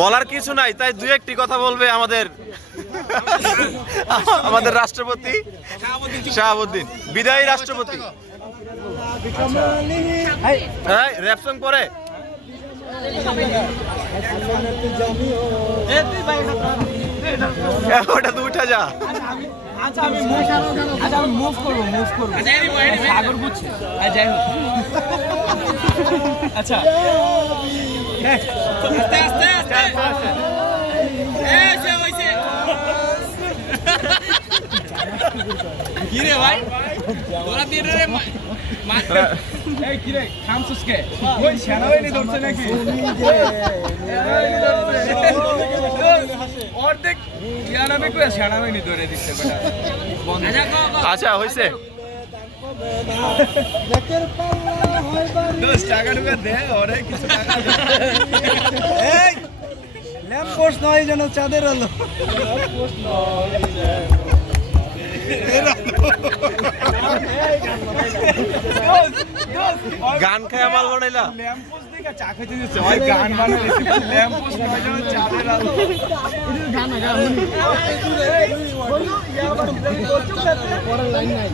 বলার কিছু নাই, তাই দুই একটি কথা বলবে আমাদের আমাদের রাষ্ট্রপতি শাহাবুদ্দিন, বিদায়ী রাষ্ট্রপতি। র‍্যাপ সং পরে ওটা তো উঠা যা। আচ্ছা আমি মুভ করবো সাগর বুঝছে যাই হোক। আচ্ছা কি রে ভাই তোরা তিন রে এই কি রে খামছুস কে ওই সেনাবাহিনী ধরছে নাকি অর্ধেক ইয়ানাবে কই সেনাবাহিনী ধরে দিচ্ছে বেটা। আচ্ছা হইছে 10 টাকা ঢুকা দে ওরে কিছু টাকা এই ল্যাম্প পোস্ট নয় যেন চাঁদের আলো গান খায় মাল বানাইলা ল্যাম্প পোস্ট দেখে চা খেতে দিচ্ছে ওই গান বানাইছে ল্যাম্প পোস্ট নয় যেন চাঁদের আলো গান পরের লাইন নাই